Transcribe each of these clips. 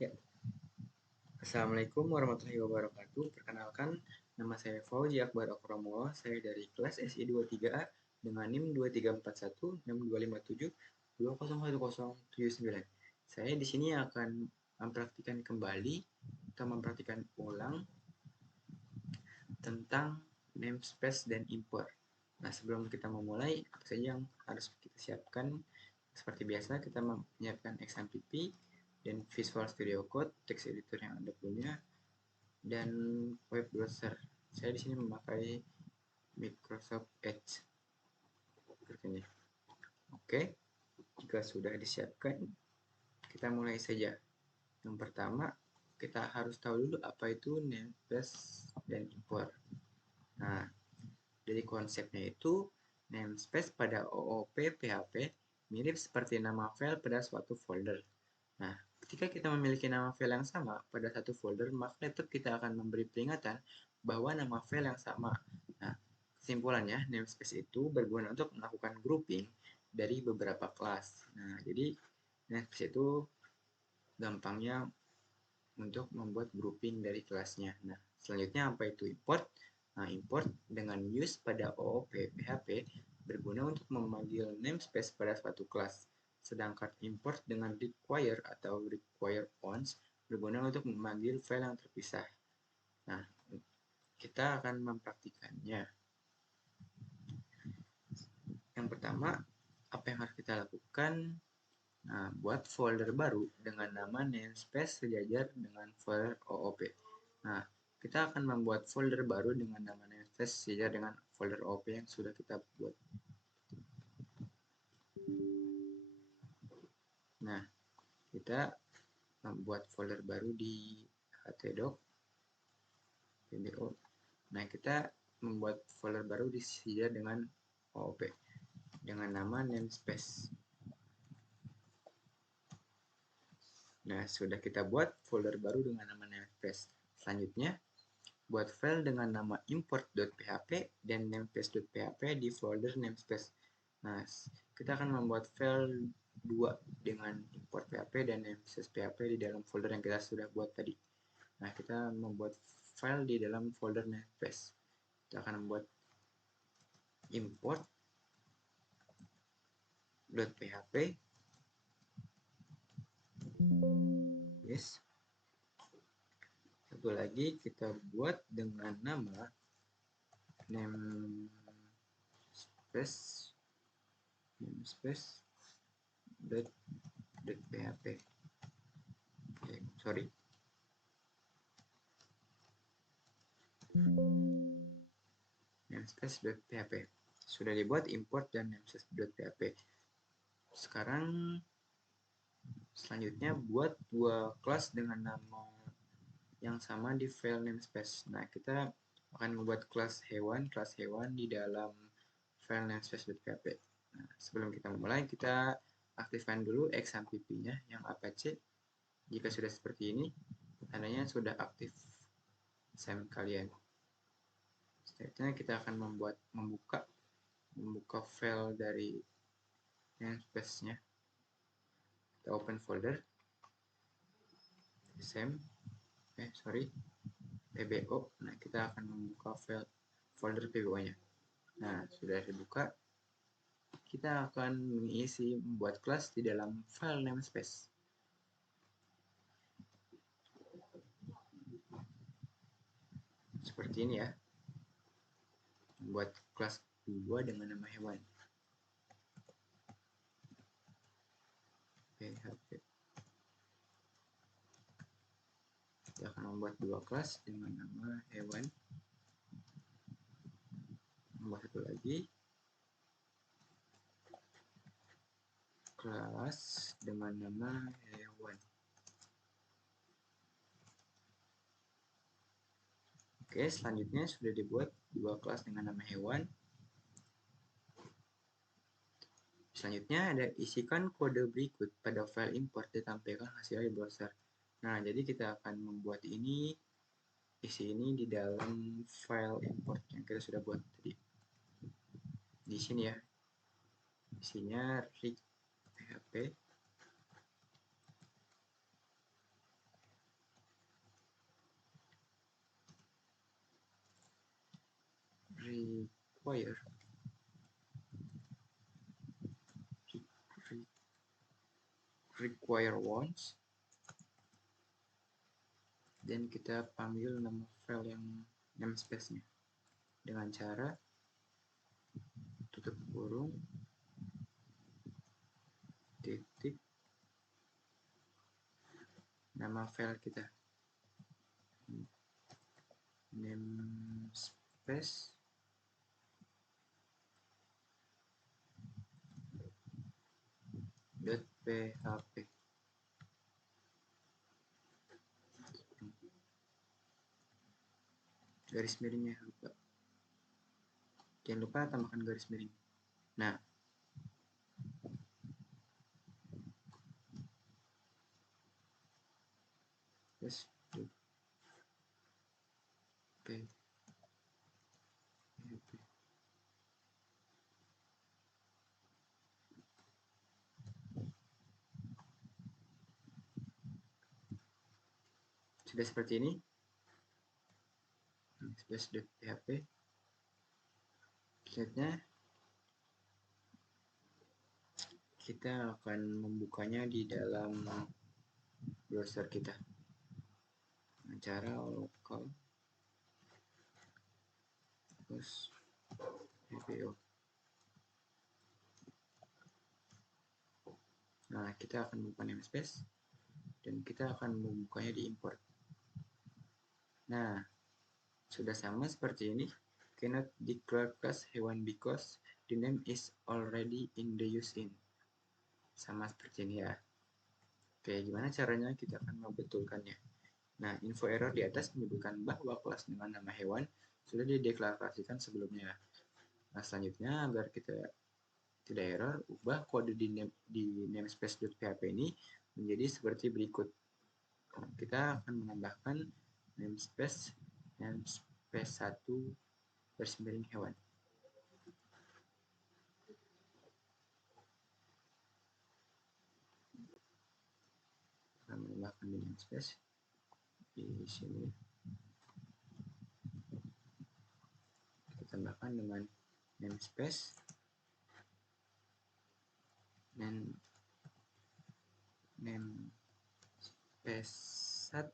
Ya, Assalamualaikum warahmatullahi wabarakatuh. Perkenalkan, nama saya Fauzi Akbar Okromo. Saya dari kelas SI 23A dengan NIM 23416257201079. Saya di sini akan mempraktikkan kembali atau mempraktikkan ulang tentang namespace dan import. Nah, sebelum kita memulai, apa saja yang harus kita siapkan? Seperti biasa, kita menyiapkan XMPP dan Visual Studio Code, text editor yang Anda punya, dan web browser. Saya di sini memakai Microsoft Edge seperti ini. Oke, jika sudah disiapkan, kita mulai saja. Yang pertama, kita harus tahu dulu apa itu namespace dan import. Nah, dari konsepnya itu, namespace pada OOP PHP mirip seperti nama file pada suatu folder. Nah, ketika kita memiliki nama file yang sama pada satu folder, maka itu kita akan memberi peringatan bahwa nama file yang sama. Nah, kesimpulannya, namespace itu berguna untuk melakukan grouping dari beberapa kelas. Nah, jadi namespace itu gampangnya untuk membuat grouping dari kelasnya. Nah, selanjutnya apa itu import? Nah, import dengan use pada OOP PHP berguna untuk memanggil namespace pada suatu kelas. Sedangkan import dengan require atau require once berguna untuk memanggil file yang terpisah. Nah, kita akan mempraktikannya. Yang pertama, apa yang harus kita lakukan? Nah, buat folder baru dengan nama namespace sejajar dengan folder OOP. Nah, kita akan membuat folder baru dengan nama namespace sejajar dengan folder OOP yang sudah kita buat. Nah, kita membuat folder baru di htdoc pbo. Nah, kita membuat folder baru di sejajar dengan OOP dengan nama namespace. Nah, sudah kita buat folder baru dengan nama namespace. Selanjutnya, buat file dengan nama import.php dan namespace.php di folder namespace. Nah, kita akan membuat file 2 dengan import php dan namespace php di dalam folder yang kita sudah buat tadi. Nah, kita membuat file di dalam folder namespace. Kita akan membuat import.php. Yes. Satu lagi kita buat dengan nama namespace.php. Sorry. namespace.php. Sudah dibuat import dan namespace.php. Sekarang selanjutnya buat dua kelas dengan nama yang sama di file namespace. Nah, kita akan membuat kelas hewan di dalam file namespace.php. Nah, sebelum kita mulai, kita aktifkan dulu XMPP-nya yang apache. Jika sudah seperti ini, tandanya sudah aktif SAM kalian. Selanjutnya kita akan membuka file dari namespace-nya. Kita open folder pbo. Nah, kita akan membuka folder pbo-nya. Nah, sudah dibuka. Kita akan membuat kelas di dalam file namespace. Seperti ini ya. Membuat kelas 2 dengan nama hewan. PHP. Kita akan membuat dua kelas dengan nama hewan. Membuat satu lagi. Kelas dengan nama hewan. Oke, selanjutnya sudah dibuat dua kelas dengan nama hewan. Selanjutnya ada isikan kode berikut pada file import ditampilkan hasilnya di browser. Nah, jadi kita akan membuat isi ini di dalam file import yang kita sudah buat tadi. Di sini ya. Isinya rig php. require once, dan kita panggil nama file yang namespace-nya dengan cara tutup kurung titik nama file kita namespace .php. Garis miringnya lupa, jangan lupa tambahkan garis miring. Nah, terus sudah seperti ini. Namespace.php. Selanjutnya kita akan membukanya di dalam browser kita dengan cara local terus fpo. Nah, kita akan membuka namespace dan kita akan membukanya di import. Nah, sudah sama seperti ini. Cannot declare class hewan because the name is already in the use in. Sama seperti ini ya. Oke, gimana caranya? Kita akan membetulkannya. Nah, info error di atas menyebutkan bahwa kelas dengan nama hewan sudah dideklarasikan sebelumnya. Nah, selanjutnya agar kita tidak error, ubah kode di namespace.php ini menjadi seperti berikut. Kita akan menambahkan namespace 1 garis miring hewan. Kita menambahkan di namespace di sini. Kita tambahkan dengan namespace dan namespace 1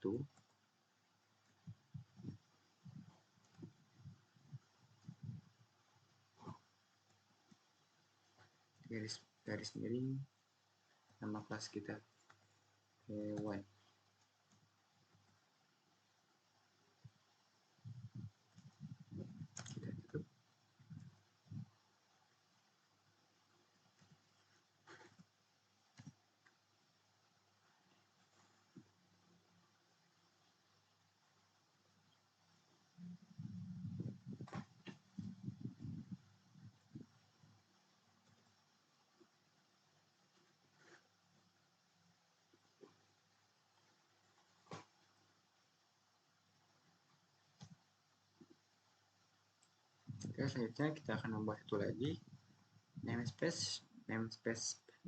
garis miring nama kelas kita hewan. Kita tutup. Oke, selanjutnya kita akan membuat satu lagi namespace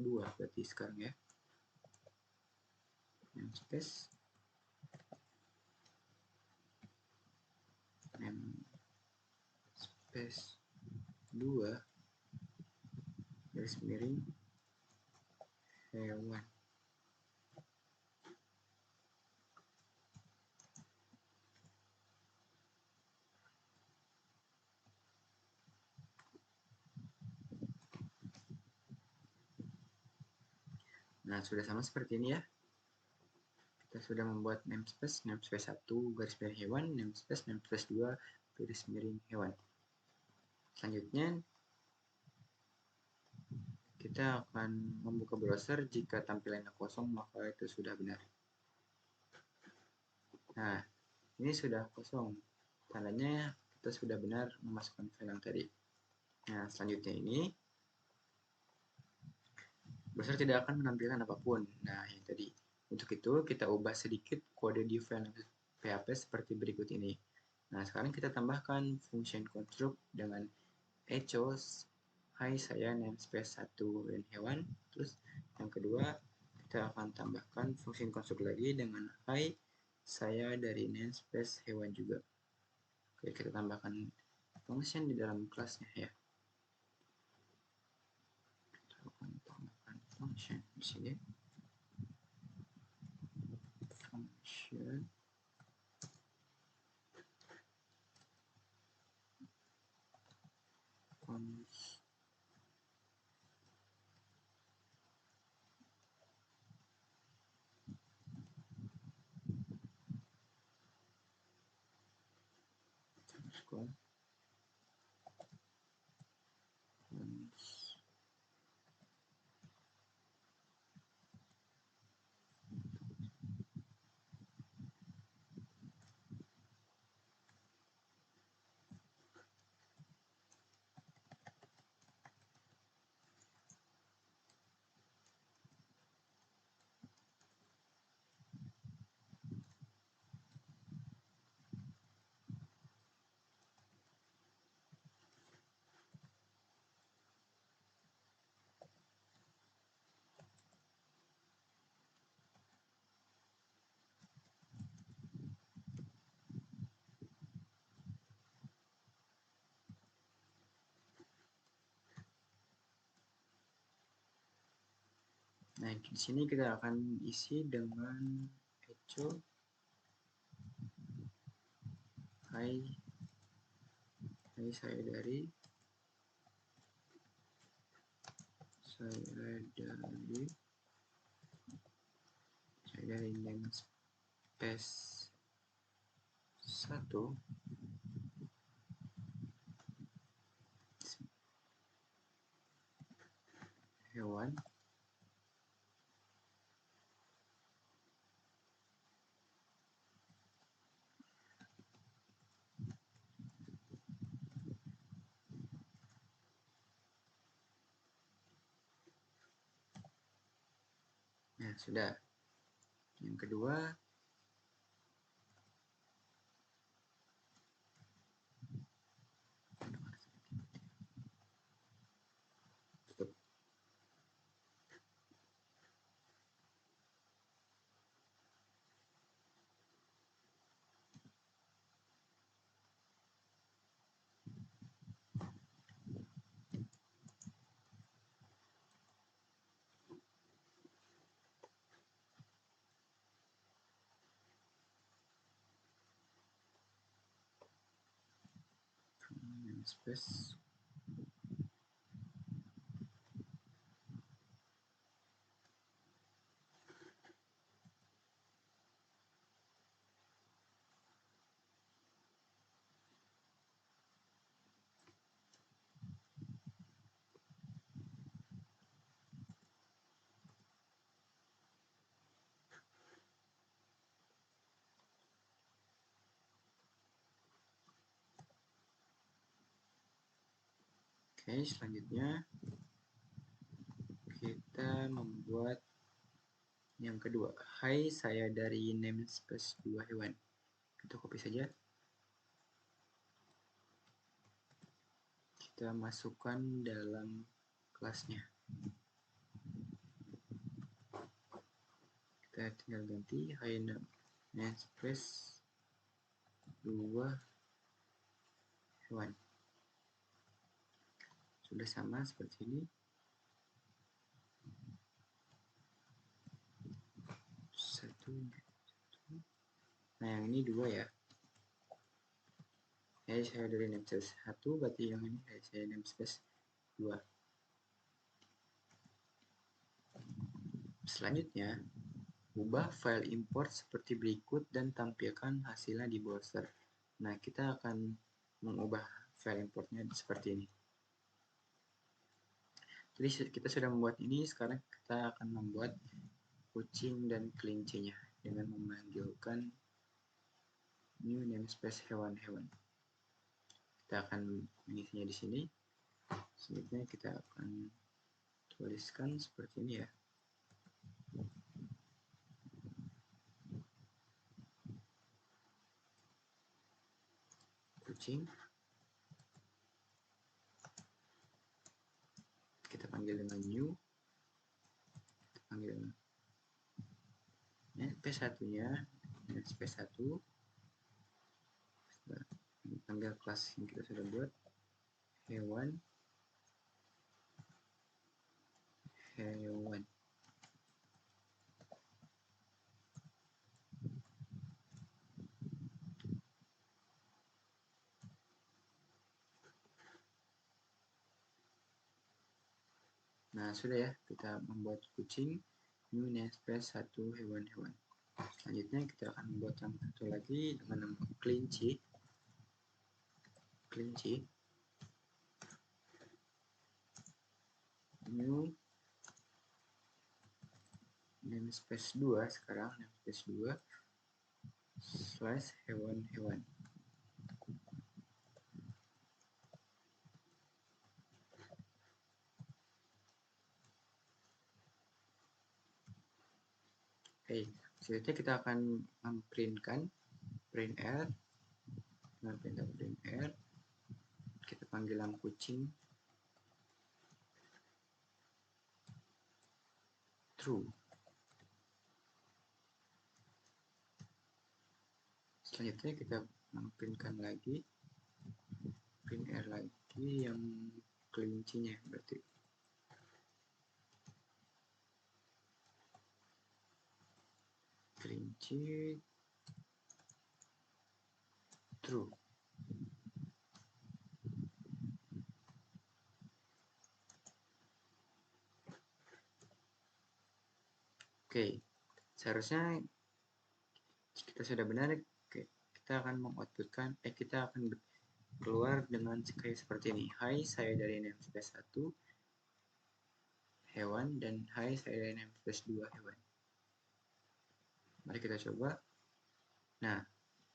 2 berarti sekarang ya. Namespace 2 garis miring hewan. Nah, sudah sama seperti ini ya. Kita sudah membuat namespace 1 garis miring hewan, namespace 2 garis miring hewan. Selanjutnya kita akan membuka browser. Jika tampilannya kosong maka itu sudah benar. Nah, ini sudah kosong, tandanya kita sudah benar memasukkan file yang tadi. Nah, selanjutnya ini browser tidak akan menampilkan apapun. Nah, yang tadi. Untuk itu, kita ubah sedikit kode di file PHP seperti berikut ini. Nah, sekarang kita tambahkan function construct dengan echo, hai saya namespace 1 dan hewan. Terus yang kedua, kita akan tambahkan function construct lagi dengan hai saya dari namespace hewan juga. Oke, kita tambahkan function di dalam kelasnya ya. Kita akan tambahkan function di sini. Function underscore Nah, di sini kita akan isi dengan echo hai saya dari namespace 1 hewan. Nah, sudah. Yang kedua, tutup. Namespace Oke, selanjutnya kita membuat yang kedua. Hai, saya dari namespace 2 hewan. Kita copy saja. Kita masukkan dalam kelasnya. Kita tinggal ganti hai namespace 2 hewan. Sudah sama seperti ini. Satu. Nah, yang ini 2 ya. Saya dari namespace 1, berarti yang ini saya namespace 2. Selanjutnya, ubah file import seperti berikut dan tampilkan hasilnya di browser. Nah, kita akan mengubah file importnya seperti ini. Jadi kita sudah membuat ini, sekarang kita akan membuat kucing dan kelincinya dengan memanggilkan new namespace hewan-hewan. Kita akan mengisinya di sini. Selanjutnya kita akan tuliskan seperti ini ya. Kucing. Kita panggil dengan new. Kita panggil namespace 1-nya, namespace 1. panggil kelas yang kita sudah buat, hewan. Nah, sudah ya, kita membuat kucing, new namespace 1 hewan-hewan. Selanjutnya kita akan membuat yang satu lagi dengan nama kelinci. New namespace 2 sekarang, namespace 2 / hewan-hewan. Oke, selanjutnya kita akan memprintkan print r. Dengan perintah print r, kita panggil yang kucing true. Selanjutnya kita memprintkan lagi print r lagi yang kelincinya, berarti kelinci true. Oke, seharusnya kita sudah benar. Kita akan mengoutputkan, kita akan keluar dengan kayak seperti ini. Hai, saya dari namespace 1 hewan, dan hai, saya dari namespace 2 hewan. Mari kita coba. Nah,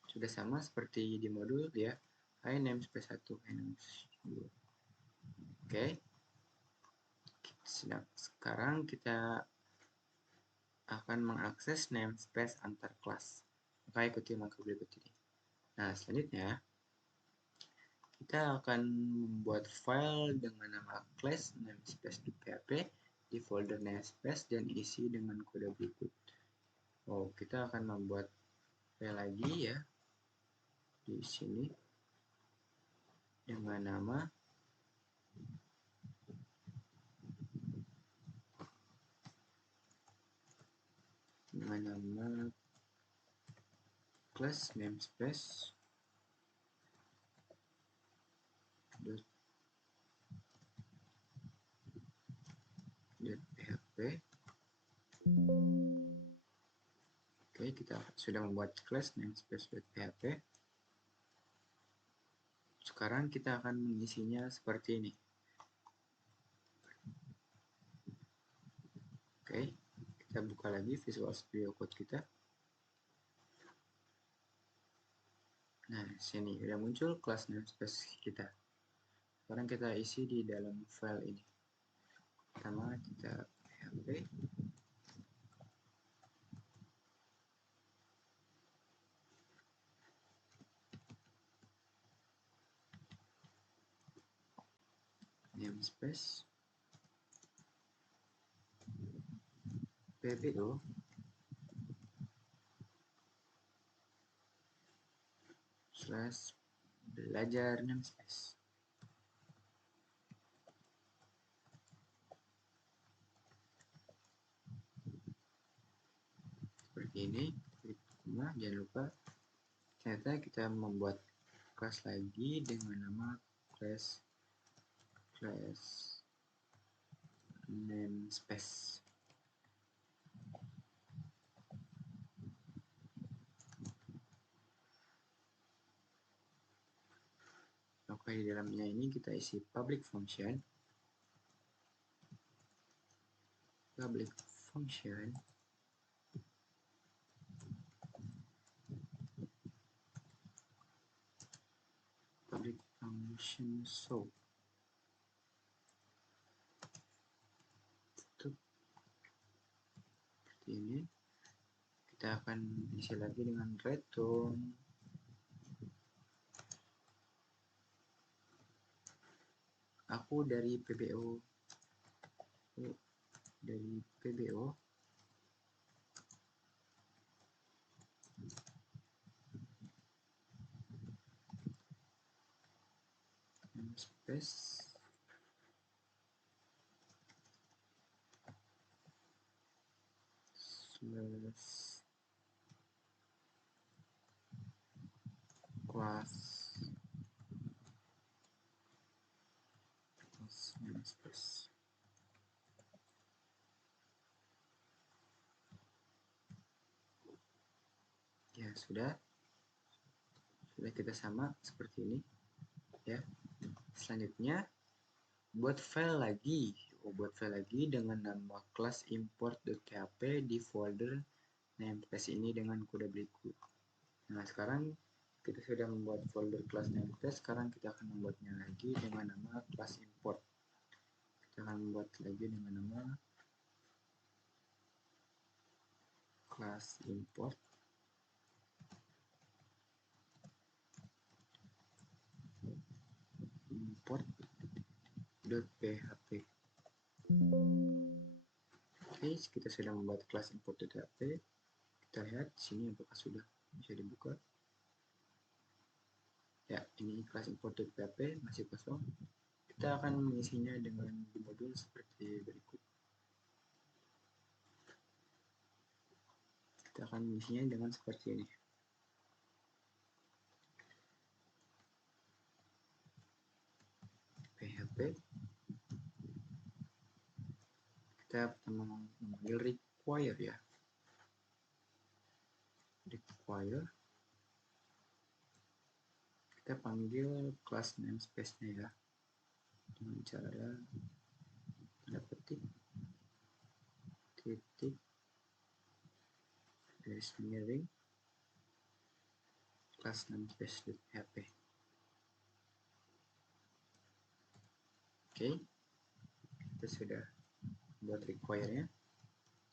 sudah sama seperti di modul ya. Hai namespace 1, hai namespace 2. Oke. Sekarang kita akan mengakses namespace antar kelas. Maka ikuti langkah berikut ini. Nah, selanjutnya kita akan membuat file dengan nama class namespace.php di folder namespace dan isi dengan kode berikut. Kita akan membuat file lagi ya di sini dengan nama class namespace .php. Oke, kita sudah membuat class namespace.php. Sekarang kita akan mengisinya seperti ini. Oke, kita buka lagi Visual Studio Code kita. Nah, sini udah muncul kelas namespace kita. Sekarang kita isi di dalam file ini. Pertama kita php namespace pbo / belajar namespace. Seperti ini. Nah, jangan lupa ternyata kita membuat kelas lagi dengan nama class namespace. Oke, di dalamnya ini kita isi public function show. Seperti ini. Kita akan isi lagi dengan return aku dari PBO. namespace slash class namespace. Ya, sudah kita sama seperti ini ya. Selanjutnya buat file lagi dengan nama class import.php di folder namespace ini dengan kode berikut. Nah, sekarang kita sudah membuat folder class namespace. Sekarang kita akan membuatnya lagi dengan nama class import. Kita akan membuat lagi dengan nama class import import.php. Oke, kita sudah membuat kelas import.php. Kita lihat sini apakah sudah bisa dibuka. Ya, ini kelas import.php masih kosong. Kita akan mengisinya dengan modul seperti berikut. Kita akan mengisinya dengan seperti ini. PHP. Kita pertama memanggil require ya. Require. Kita panggil class namespace-nya ya. Dengan cara tanda petik titik garis miring class namespace.php. Oke, kita sudah buat require-nya.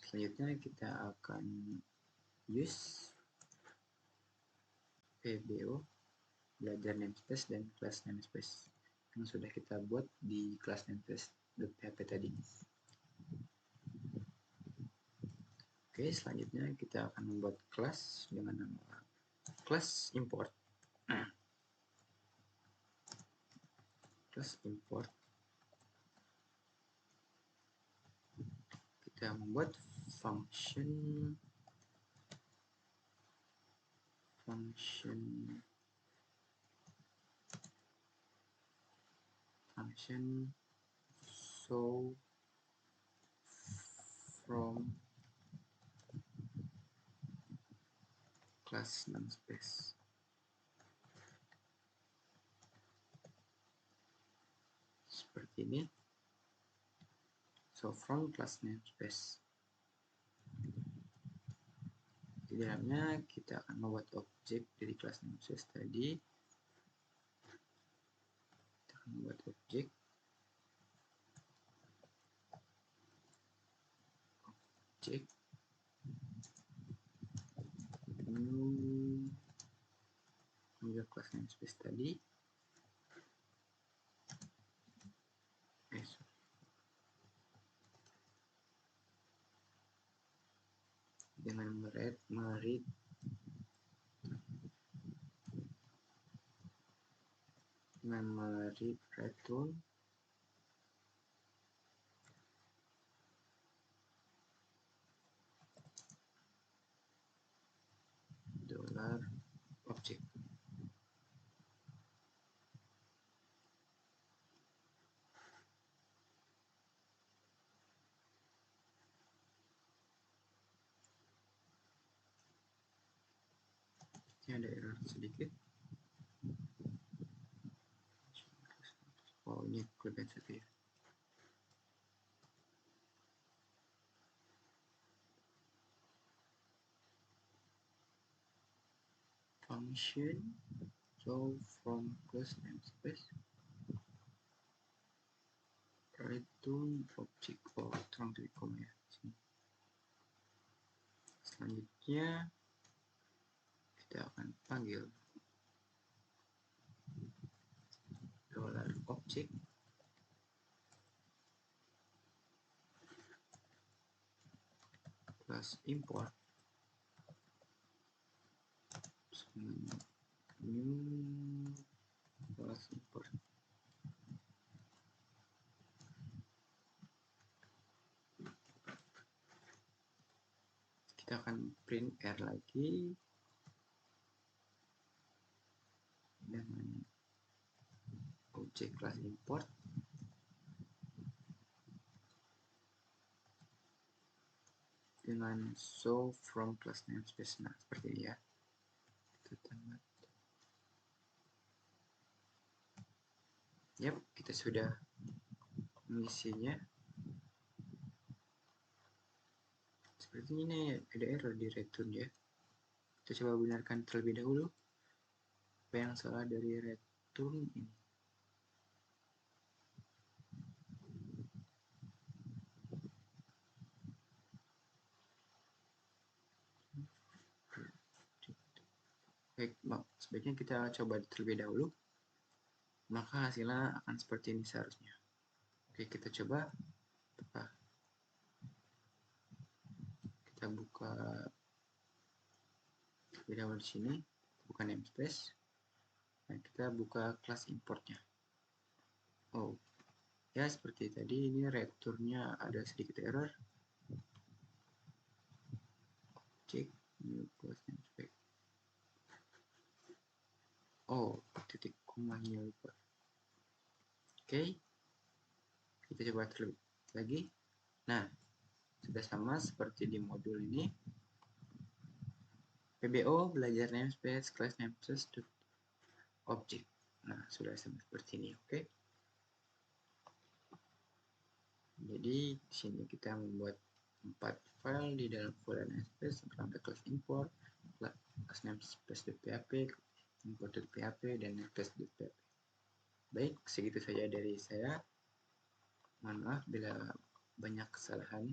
Selanjutnya kita akan use PBO belajar namespace dan class namespace yang sudah kita buat di class namespace.php tadi. Oke, selanjutnya kita akan membuat kelas dengan nama class import. Class import. Kita membuat function show from class namespace. Seperti ini. So from class namespace. Di dalamnya kita akan membuat objek dari class namespace tadi. Kita akan membuat objek new class namespace tadi. Dengan meread return $object. Ini ada error sedikit. Oh, ini kelebihan satu ya. Function so from class namespace return object. Oh, terang dari ya. Selanjutnya kita akan panggil $object plus import new class import. print R lagi dengan objek kelas import dengan show from class namespace. Nah, seperti ini ya. Yap, kita sudah mengisinya. Seperti ini ada error di return ya. Kita coba benarkan terlebih dahulu apa yang salah dari return ini. Baik, sebaiknya kita coba terlebih dahulu, maka hasilnya akan seperti ini seharusnya. Oke, kita coba. Kita buka terlebih dahulu di sini, buka namespace. Nah, kita buka kelas importnya. Oh, ya seperti tadi, ini returnnya ada sedikit error. Cek new class namespace. Oh, titik komanya lupa. Oke, kita coba terlebih lagi. Nah, sudah sama seperti di modul ini. PBO belajar namespace class namespace object. Nah, sudah sama seperti ini, oke. Jadi di sini kita membuat 4 file di dalam folder namespace, ada class import, class namespace.php, import.php, dan namespace.php. Baik, segitu saja dari saya. Mohon maaf bila banyak kesalahan.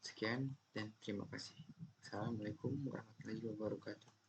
Sekian dan terima kasih. Assalamualaikum warahmatullahi wabarakatuh.